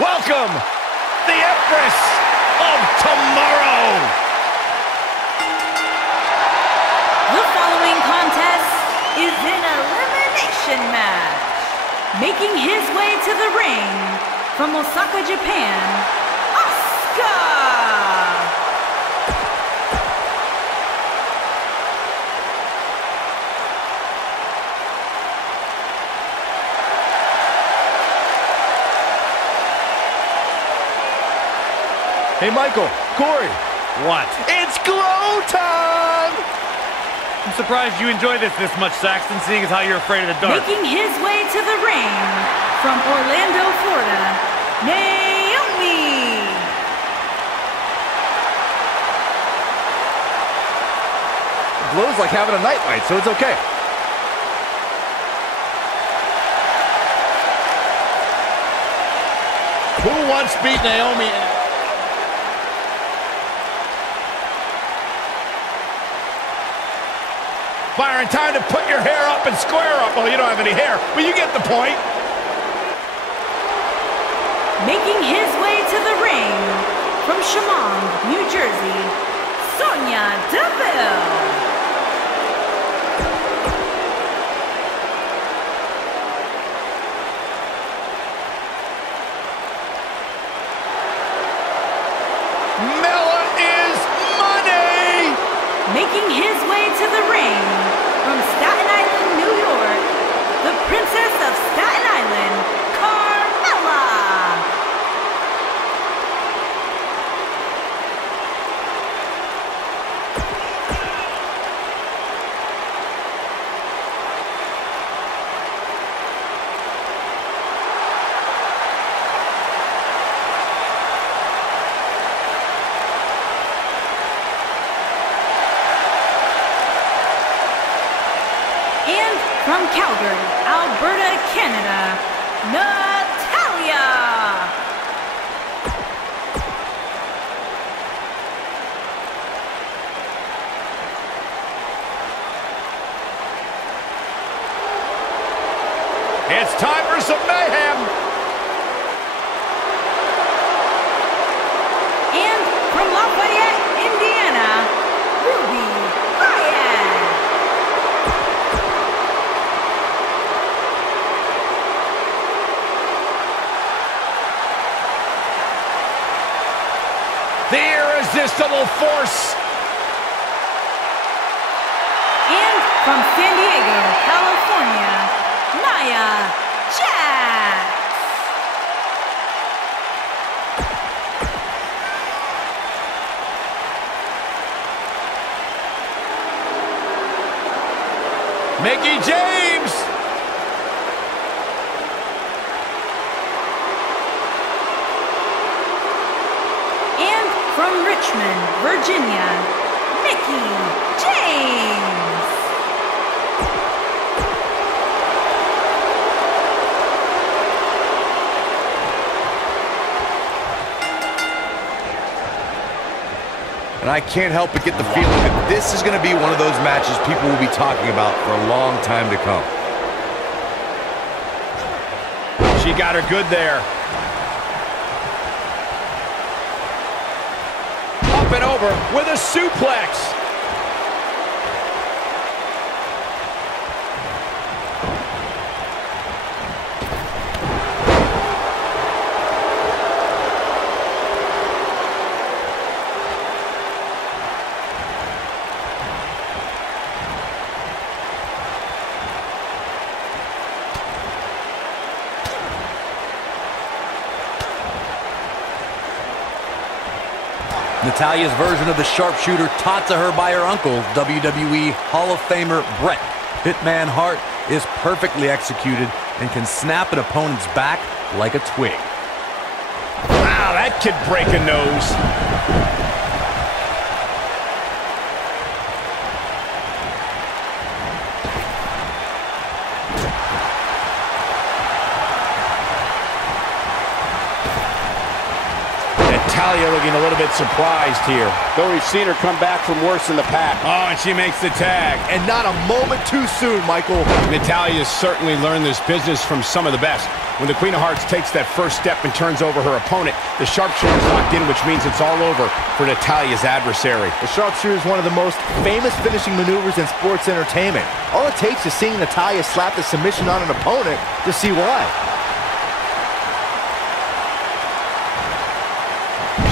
Welcome, the Empress of Tomorrow. The following contest is an elimination match. Making his way to the ring from Osaka, Japan, Asuka. Hey, Michael, Corey. What? It's glow time! I'm surprised you enjoy this much, Saxton, seeing as how you're afraid of the dark. Making his way to the ring from Orlando, Florida, Naomi. Glow's like having a nightlight, so it's okay. Who once beat Naomi? Byron, time to put your hair up and square up. Well, you don't have any hair, but you get the point. Making his way to the ring from Chemung, New Jersey, Sonya Deville. Mella is money! Making his way to the ring from Staten Island, New York, the Princess of Staten Island, Carmella. And from Calgary, Alberta, Canada, Natalya. It's time for some mayhem! And from Lafayette, Indiana, Ruby Riott. The irresistible force! And from San Diego, California, Nia Jax. Mickey James! And from Richmond, Virginia, Mickey James. And I can't help but get the feeling that this is going to be one of those matches people will be talking about for a long time to come. She got her good there. Up and over with a suplex. Natalya's version of the sharpshooter taught to her by her uncle, WWE Hall of Famer Bret Hitman Hart, is perfectly executed and can snap an opponent's back like a twig. Wow, that could break a nose. Natalya looking a little bit surprised here. Though we've seen her come back from worse in the past. Oh, and she makes the tag. And not a moment too soon, Michael. Natalya's certainly learned this business from some of the best. When the Queen of Hearts takes that first step and turns over her opponent, the sharpshooter's locked in, which means it's all over for Natalya's adversary. The sharpshooter is one of the most famous finishing maneuvers in sports entertainment. All it takes is seeing Natalya slap the submission on an opponent to see why.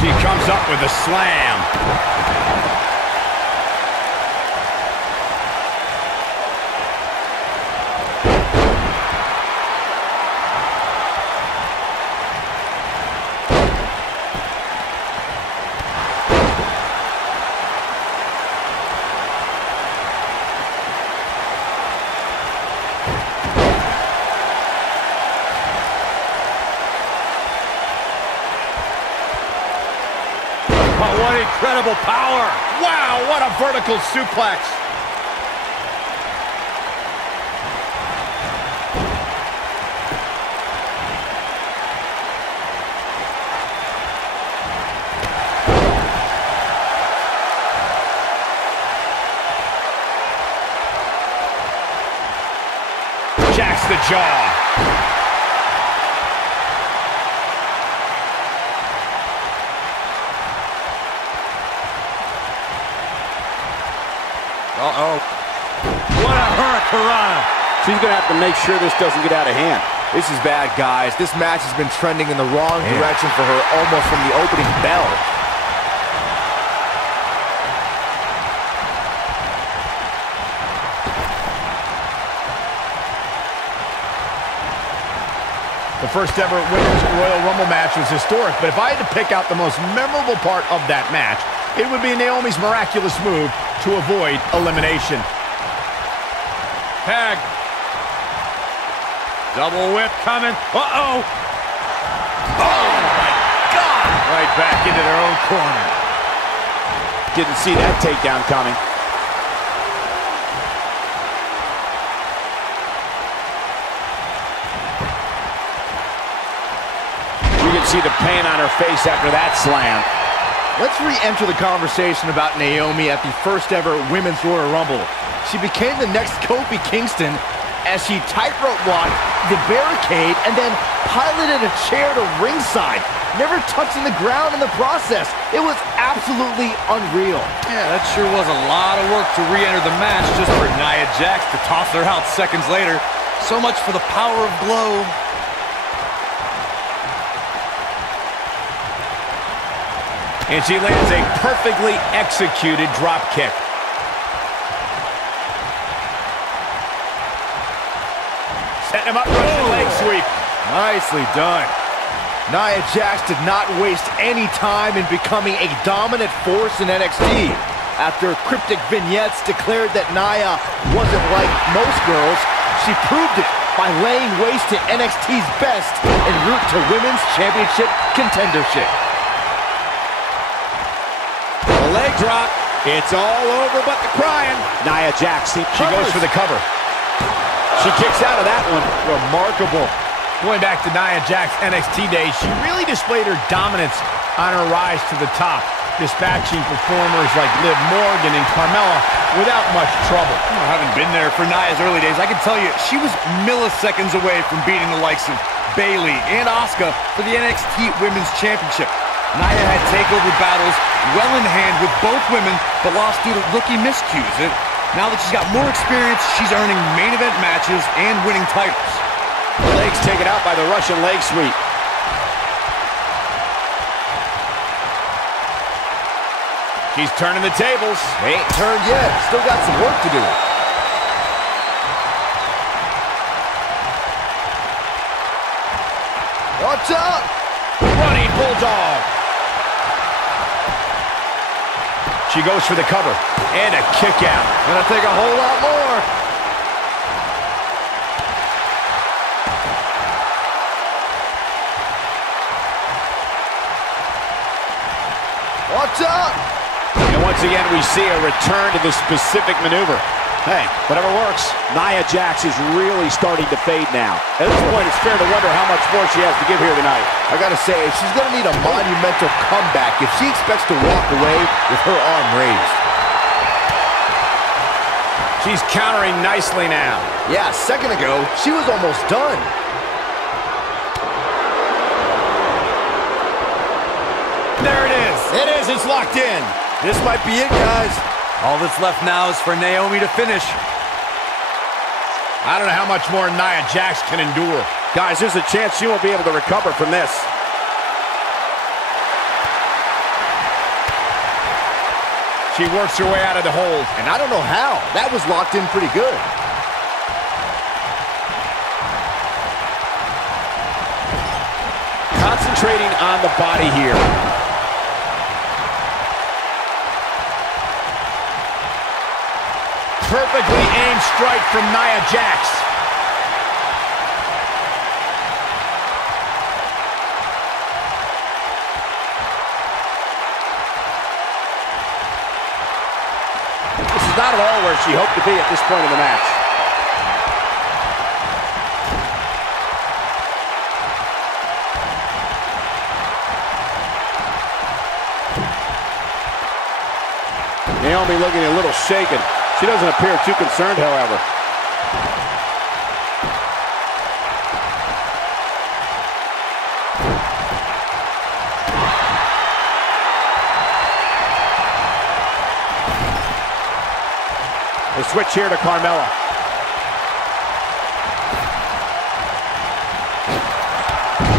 She comes up with a slam. Oh, what incredible power! Wow, what a vertical suplex. Jacks the jaw. Uh-oh. What a hurricanrana. She's going to have to make sure this doesn't get out of hand. This is bad, guys. This match has been trending in the wrong direction for her almost from the opening bell. The first ever Women's Royal Rumble match was historic, but if I had to pick out the most memorable part of that match, it would be Naomi's miraculous move to avoid elimination. Tag. Double whip coming. Uh-oh. Oh, my God. Right back into their own corner. Didn't see that takedown coming. You can see the pain on her face after that slam. Let's re-enter the conversation about Naomi at the first ever Women's Royal Rumble. She became the next Kofi Kingston as she tightrope walked the barricade and then piloted a chair to ringside, never touching the ground in the process. It was absolutely unreal. Yeah, that sure was a lot of work to re-enter the match just for Nia Jax to toss her out seconds later. So much for the power of Glow. And she lands a perfectly executed drop kick. Setting him up, Russian leg sweep. Nicely done. Nia Jax did not waste any time in becoming a dominant force in NXT. After cryptic vignettes declared that Nia wasn't like most girls, she proved it by laying waste to NXT's best en route to Women's Championship contendership. Leg drop. It's all over but the crying. Nia Jax. She goes for the cover. She kicks out of that one. Remarkable. Going back to Nia Jax's NXT days, she really displayed her dominance on her rise to the top, dispatching performers like Liv Morgan and Carmella without much trouble. Having been there for Nia's early days, I can tell you she was milliseconds away from beating the likes of Bayley and Asuka for the NXT Women's Championship. Nia had takeover battles well in hand with both women, but lost due to rookie miscues. And now that she's got more experience, she's earning main event matches and winning titles. Legs taken out by the Russian leg sweep. She's turning the tables. Ain't turned yet. Still got some work to do. Watch out! Running bulldog. She goes for the cover and a kick out. Gonna take a whole lot more. Watch out! And once again, we see a return to the specific maneuver. Hey, whatever works. Nia Jax is really starting to fade now. At this point, it's fair to wonder how much more she has to give here tonight. I gotta say, she's gonna need a monumental comeback if she expects to walk away with her arm raised. She's countering nicely now. Yeah, a second ago, she was almost done. There it is. It is. It's locked in. This might be it, guys. All that's left now is for Naomi to finish. I don't know how much more Nia Jax can endure. Guys, there's a chance she won't be able to recover from this. She works her way out of the hold. And I don't know how. That was locked in pretty good. Concentrating on the body here. Perfectly aimed strike from Nia Jax. This is not at all where she hoped to be at this point in the match. Naomi looking a little shaken. She doesn't appear too concerned, however. The switch here to Carmella.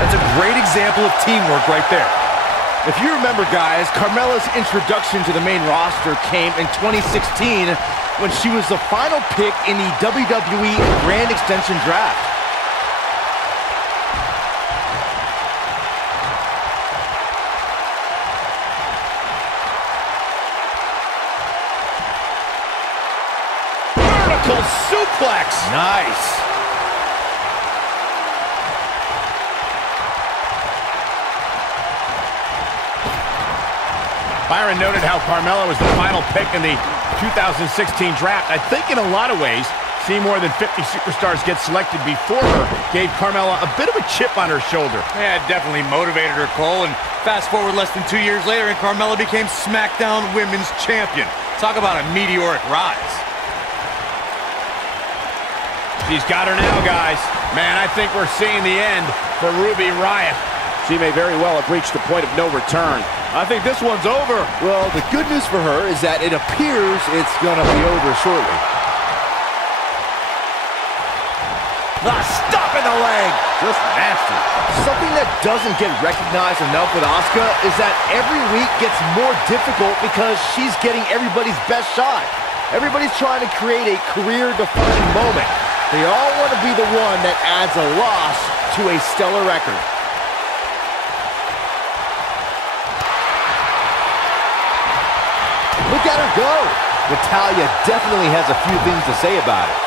That's a great example of teamwork right there. If you remember, guys, Carmella's introduction to the main roster came in 2016 when she was the final pick in the WWE Grand Extension Draft. Vertical suplex. Nice. Byron noted how Carmella was the final pick in the 2016 draft. I think in a lot of ways, seeing more than 50 superstars get selected before her gave Carmella a bit of a chip on her shoulder. Yeah, it definitely motivated her, Cole. And fast forward less than 2 years later, and Carmella became SmackDown Women's Champion. Talk about a meteoric rise. She's got her now, guys. Man, I think we're seeing the end for Ruby Riott. She may very well have reached the point of no return. I think this one's over. Well, the good news for her is that it appears it's gonna be over shortly. The stop in the leg. Just nasty. Something that doesn't get recognized enough with Asuka is that every week gets more difficult because she's getting everybody's best shot. Everybody's trying to create a career-defining moment. They all want to be the one that adds a loss to a stellar record. Look at her go. Natalya definitely has a few things to say about it.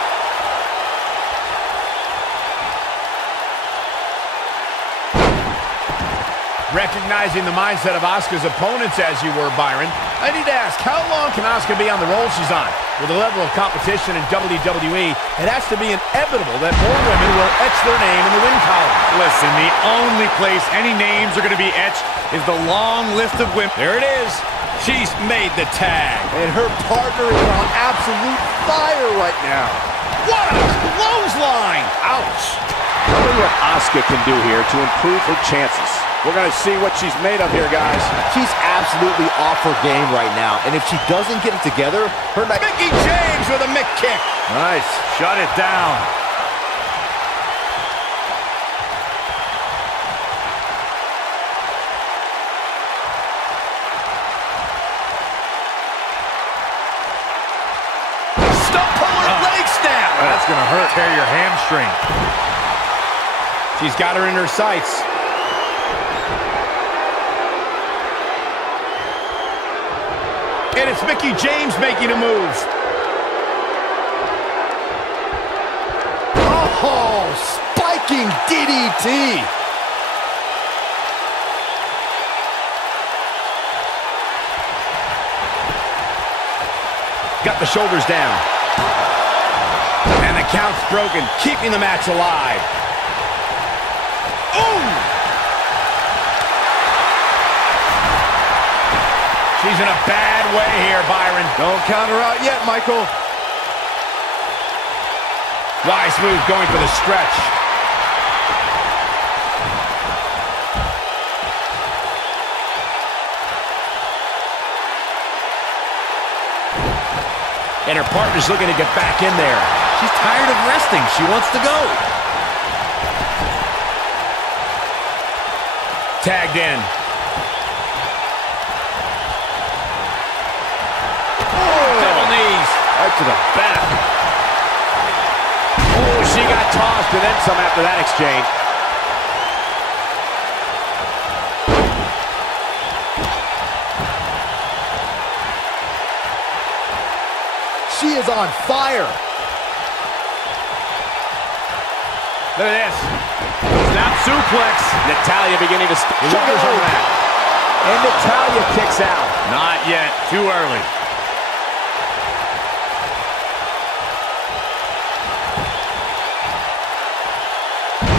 Recognizing the mindset of Asuka's opponents as you were, Byron, I need to ask, how long can Asuka be on the roll she's on? With the level of competition in WWE, it has to be inevitable that more women will etch their name in the win column. Listen, the only place any names are going to be etched is the long list of women. There it is. She's made the tag. And her partner is on absolute fire right now. What a clothesline! Ouch! Tell me what Asuka can do here to improve her chances. We're going to see what she's made of here, guys. She's absolutely off her game right now. And if she doesn't get it together, her night... Mickie James with a Mick kick. Nice. Shut it down. Leg snap. That's going to hurt. Tear your hamstring. She's got her in her sights. And it's Mickie James making a move. Oh, spiking DDT. Got the shoulders down. And the count's broken, keeping the match alive. Ooh! She's in a bad way here, Byron. Don't count her out yet, Michael. Wise move going for the stretch. And her partner's looking to get back in there. She's tired of resting. She wants to go. Tagged in. Double knees. Right to the back. Oh, she got tossed and then some after that exchange. She is on fire. Look at this. Snap suplex. Natalya beginning to shoulders on that. And Natalya kicks out. Not yet. Too early.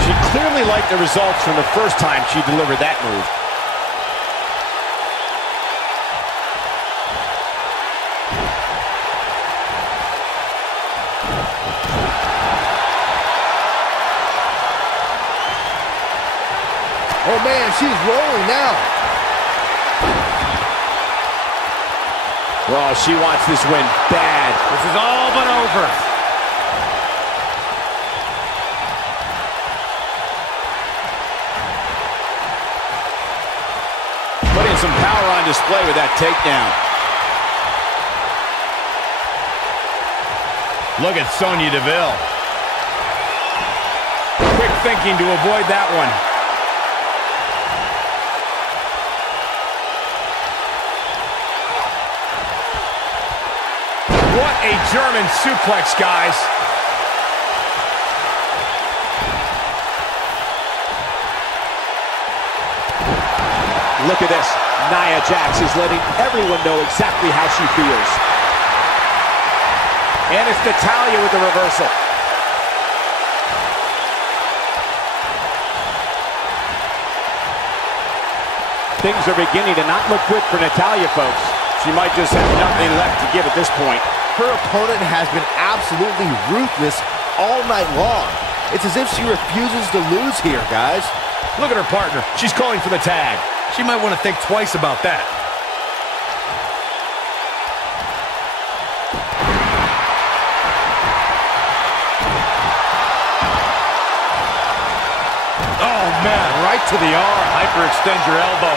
She clearly liked the results from the first time she delivered that move. Oh, man, she's rolling now. Well, she wants this win bad. This is all but over. Putting some power on display with that takedown. Look at Sonya Deville. Quick thinking to avoid that one. What a German suplex, guys. Look at this. Nia Jax is letting everyone know exactly how she feels. And it's Natalya with the reversal. Things are beginning to not look good for Natalya, folks. She might just have nothing left to give at this point. Her opponent has been absolutely ruthless all night long. It's as if she refuses to lose here, guys. Look at her partner. She's calling for the tag. She might want to think twice about that. Oh, man, right to the arm. Hyperextend your elbow.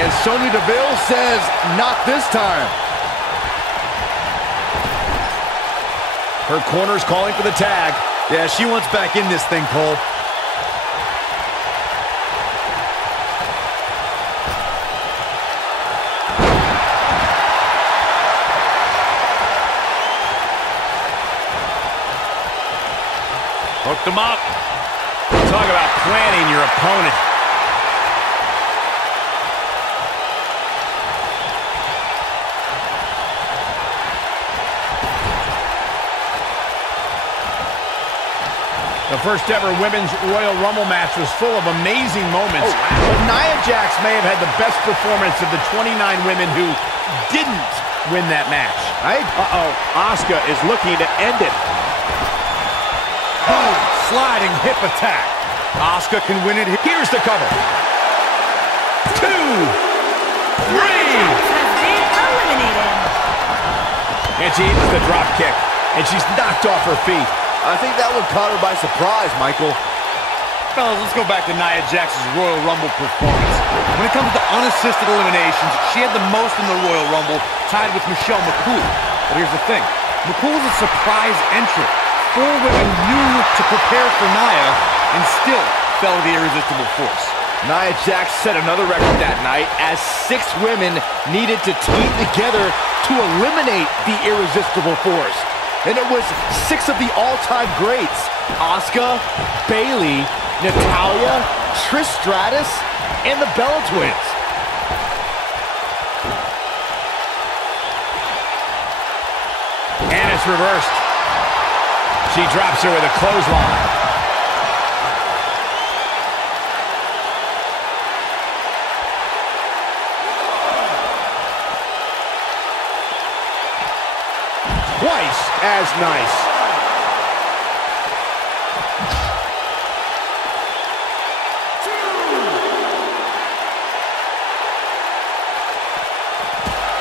And Sonya Deville says, not this time. Her corner's calling for the tag. Yeah, she wants back in this thing, Cole. Hooked them up. Talk about planning your opponent. The first ever Women's Royal Rumble match was full of amazing moments. Oh, wow. But Nia Jax may have had the best performance of the 29 women who didn't win that match. Right? Uh-oh. Asuka is looking to end it. Boom! Sliding hip attack. Asuka can win it. Here's the cover. 2, 3. Nia Jax has been eliminated. And she hits the drop kick. And she's knocked off her feet. I think that one caught her by surprise, Michael. Fellas, let's go back to Nia Jax's Royal Rumble performance. When it comes to unassisted eliminations, she had the most in the Royal Rumble, tied with Michelle McCool. But here's the thing. McCool was a surprise entrant. 4 women knew to prepare for Nia and still fell to the irresistible force. Nia Jax set another record that night as 6 women needed to team together to eliminate the irresistible force. And it was 6 of the all-time greats. Asuka, Bayley, Natalya, Trish Stratus, and the Bella Twins. gets reversed. She drops her with a clothesline. Twice as nice.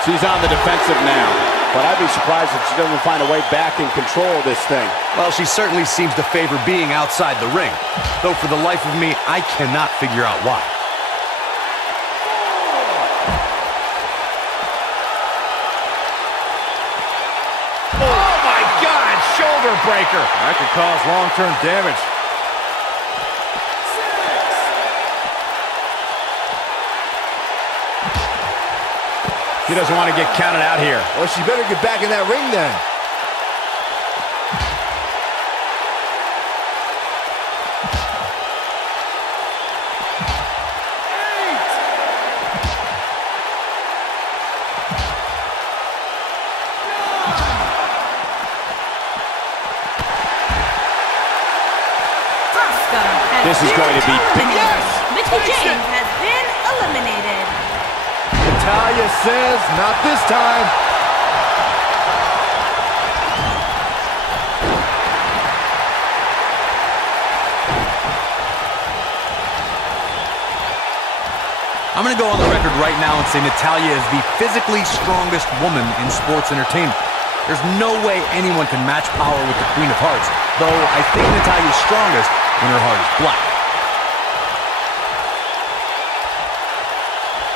She's on the defensive now, but I'd be surprised if she doesn't find a way back and control this thing. Well, she certainly seems to favor being outside the ring, though for the life of me, I cannot figure out why. Oh my God, shoulder breaker. That could cause long-term damage. She doesn't want to get counted out here. Well, she better get back in that ring then. This is going to be big. Yes! Mickey James has been eliminated. Natalya says, not this time. I'm going to go on the record right now and say Natalya is the physically strongest woman in sports entertainment. There's no way anyone can match power with the Queen of Hearts, though I think Natalya is strongest when her heart is black.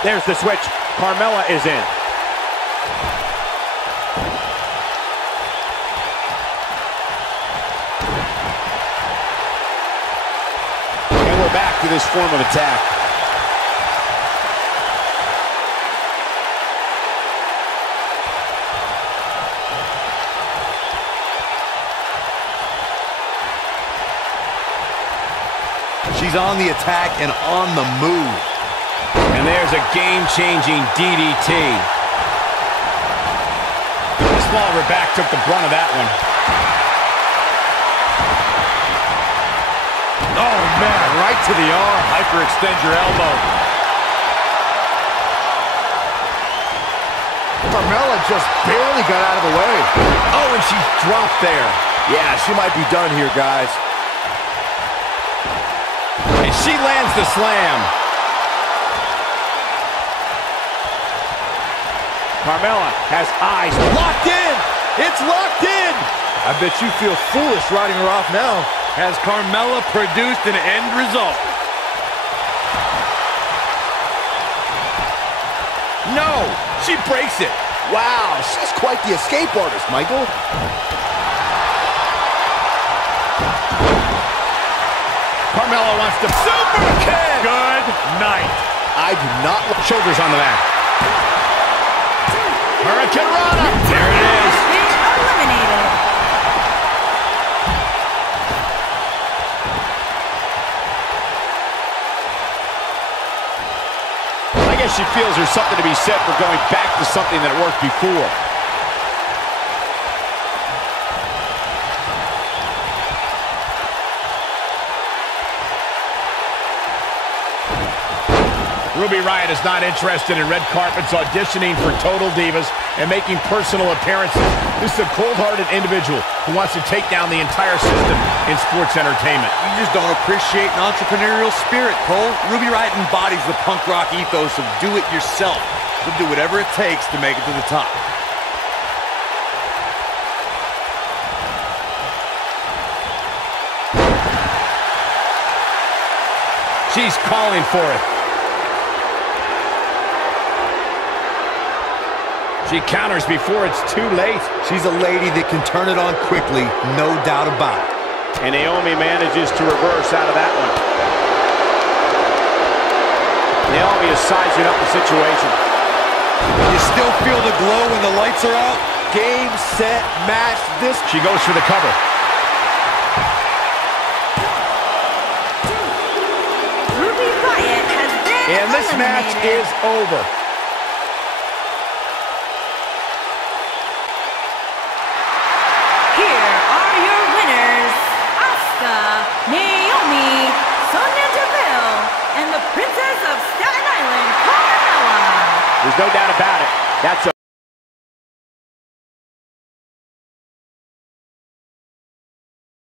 There's the switch. Carmella is in. And we're back to this form of attack. She's on the attack and on the move. And there's a game-changing DDT. The small of her back took the brunt of that one. Oh, man, right to the arm. Hyperextend your elbow. Carmella just barely got out of the way. Oh, and she's dropped there. Yeah, she might be done here, guys. And she lands the slam. Carmella has eyes locked in. It's locked in. I bet you feel foolish riding her off now. Has Carmella produced an end result? No, she breaks it. Wow, she's quite the escape artist, Michael. Carmella wants to super kick. Good night. I do not want shoulders on the mat. Hurricane Rana. There it is. Been eliminated. I guess she feels there's something to be said for going back to something that worked before. Ruby Riott is not interested in red carpets, auditioning for Total Divas, and making personal appearances. This is a cold-hearted individual who wants to take down the entire system in sports entertainment. You just don't appreciate an entrepreneurial spirit, Cole. Ruby Riott embodies the punk rock ethos of do-it-yourself. She'll do whatever it takes to make it to the top. She's calling for it. She counters before it's too late. She's a lady that can turn it on quickly, no doubt about it. And Naomi manages to reverse out of that one. Naomi is sizing up the situation. You still feel the glow when the lights are out? game, set, match. This. She goes for the cover. Ruby Riott has been And this match is over. Princess of Staten Island, Carmella. There's no doubt about it. That's a